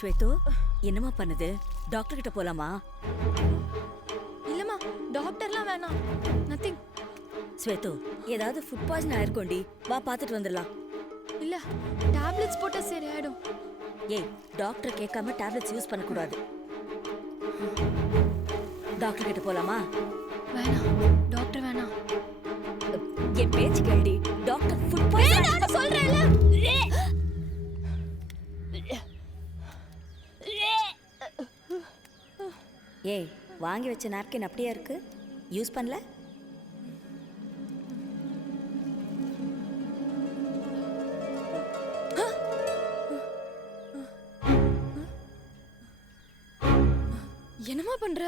ஸ்வேதோ, என்னமா பண்ணுது? டாக்டர் கிட்ட போலாமா? இல்லம்மா, டாக்டர்லாம் வேணாம். நத்திங். ஸ்வேதோ, ஏதாவது ஃபுட் பாய்சன் ஆயிருக்கோண்டி. வா பாத்துட்டு வந்துடலாம். இல்ல, டேப்லெட்ஸ் போட்டா சரியாயிடும். ஏய், டாக்டர் கேட்காம டேப்லெட்ஸ் யூஸ் பண்ணக்கூடாது. டாக்டர் கிட்ட போலாமா? வேணாம், டாக்டர் வேணாம். என் பேச்சு கேள்டி. டாக்டர் ஃபுட் பாய்சன் நான் சொல்றேன்ல. ஏய், வாங்கி வச்ச நாப்கின் அப்படியே இருக்கு. யூஸ் பண்ணல? என்னம்மா பண்ற?